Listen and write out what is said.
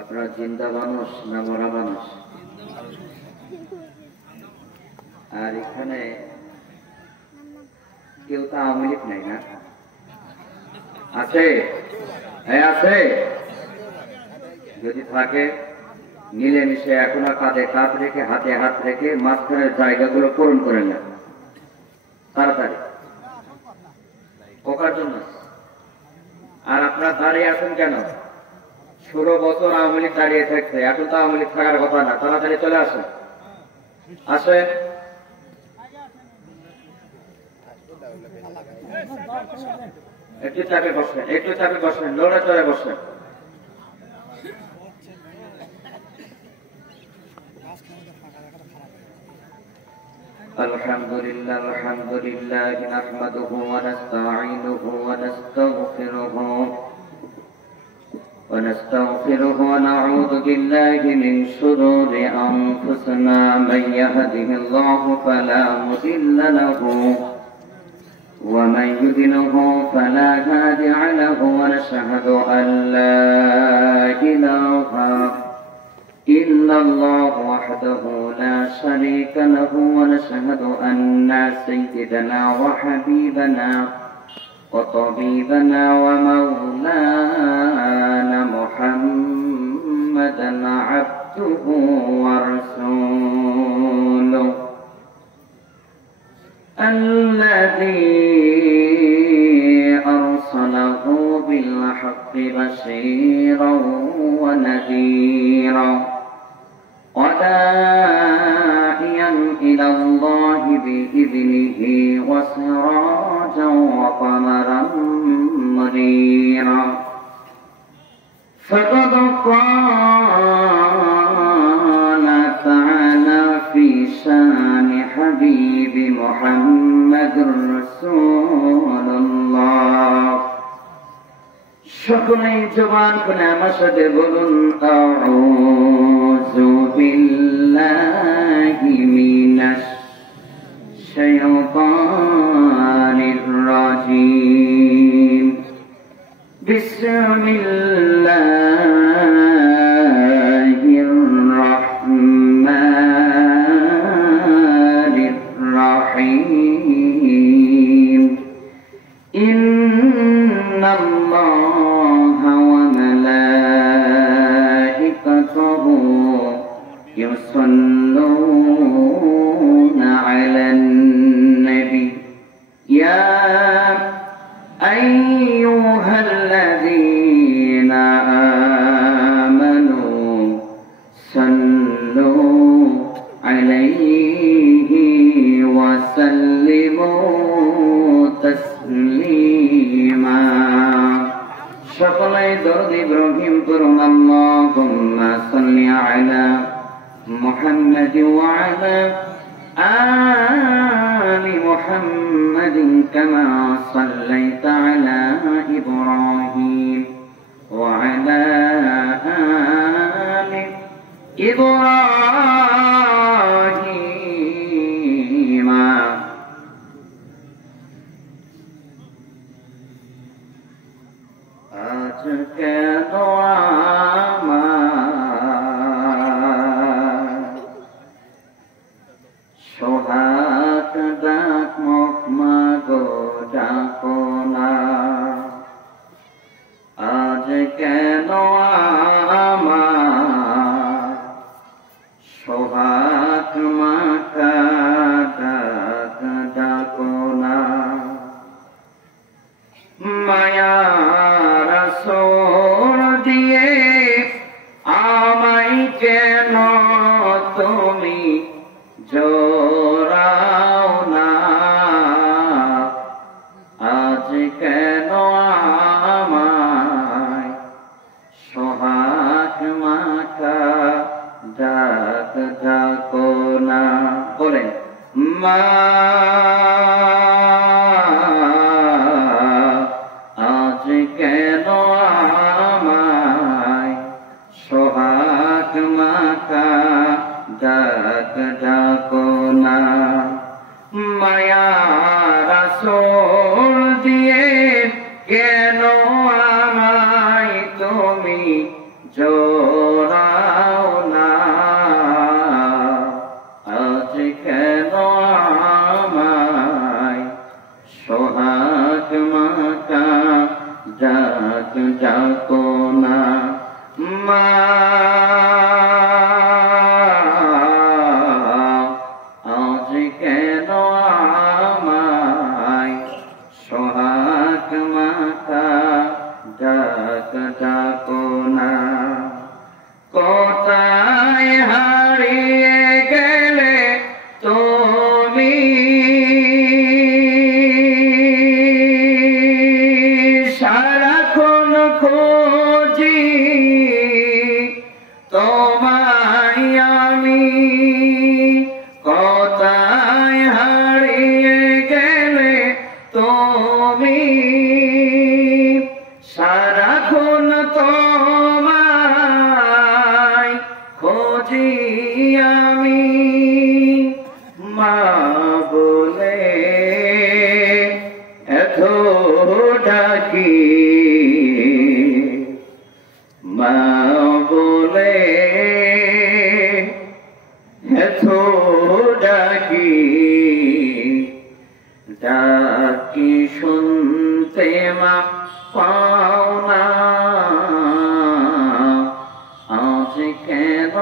আপনারা জিন্দা মানুষ না মরা মানুষ? আর এখানে কেউ তো আওয়ামী লীগ নাই না? আছে? হ্যাঁ আছে। যদি থাকে মিলেমিশে এখনো কাঁধে কাঁধ রেখে হাতে হাত রেখে মাঝখানের জায়গাগুলো পূরণ করে নেন তাড়াতাড়ি, পোকার জন্য। আর আপনার দাঁড়িয়ে আছেন কেন? 16 বছর আওয়ামী লীগ দাঁড়িয়ে থাকছে, এখন তো আওয়ামী লীগ থাকার কথা না। তাড়াতাড়ি চলে আসেন, আসেন। একটু চাপে বসলেন, একটু চাপে বসলেন, লড়ে চড়ে বসলেন। আলহামদুলিল্লাহ আলহামদুলিল্লাহ নাহমাদুহু ওয়া নাস্তাঈনুহু ওয়া নাস্তাগফিরুহু ونستغفره ونعوذ بالله من شرور أنفسنا من يهده الله فلا مضل له ومن يضلله فلا هادي له ونشهد أن لا إله إلا الله وحده لا شريك له ونشهد أن سيدنا وحبيبنا وطبيبنا ومولانا محمدا عبده ورسوله الذي أرسله بالحق بشيرا ونذيرا وداعيا إلى الله بإذنه وسراجا وقمرا منيرا فقد قال تعالى في شان حبيب محمد رسول الله সকলেই জবান খুলে আমার সাথে বলুন আউযু বিল্লাহি মিনাশ শাইতানির রাজীম বিসমিল্লাহির রাহমানির রাহিম ইন্নাল্লাহা ওয়া মালাইকাতাহু ইউসাল্লুনা আলান নবী ইয়া আইয়ুহাল্লাযীনা আমানু সাল্লু আলাইহি ওয়া সাল্লিমু তাসলিমা। সকলে দরুদ ইব্রাহিম পড়ুন। আল্লাহুম্মা সাল্লি আলা মুহাম্মাদ ওয়া আলা আলি মুহাম্মাদিন কামা সাল্লাইতা আলা ইব্রাহিম ওয়া আলা আলি ইব্রাহিম। আজ কেন আমার সোহাগ ডাক মাগো ডাকো না? আজ কেন আমার সোহাগ মাখা ডাক ডাকো না? মায়ার আসর দিয়ে আমায় কেন তুমি জোড়াও না? আজ কেন আমায় সোহাগ মাখা ডাক ডাকো না? বলেন মা আজ কেন আমায় সোহাগ মাখা ডাক ডাকো না? মায়ার আসর দিয়ে কেন আমায় তুমি জোড়াও মা আজ কেন আমায় সোহাগ মাতা ডাক ডাকো না কোথায় হারিয়ে গেলে তুমি সারাক্ষণ খোঁজি তোমায় আমি কোথায় হারিয়ে গেলে তুমি সারাক্ষণ তোমায় খোঁজি আমি মা বলে এত ডাকি মা বলে এত ডাকি ডাকি শুনতে মা পাও না আজ কেন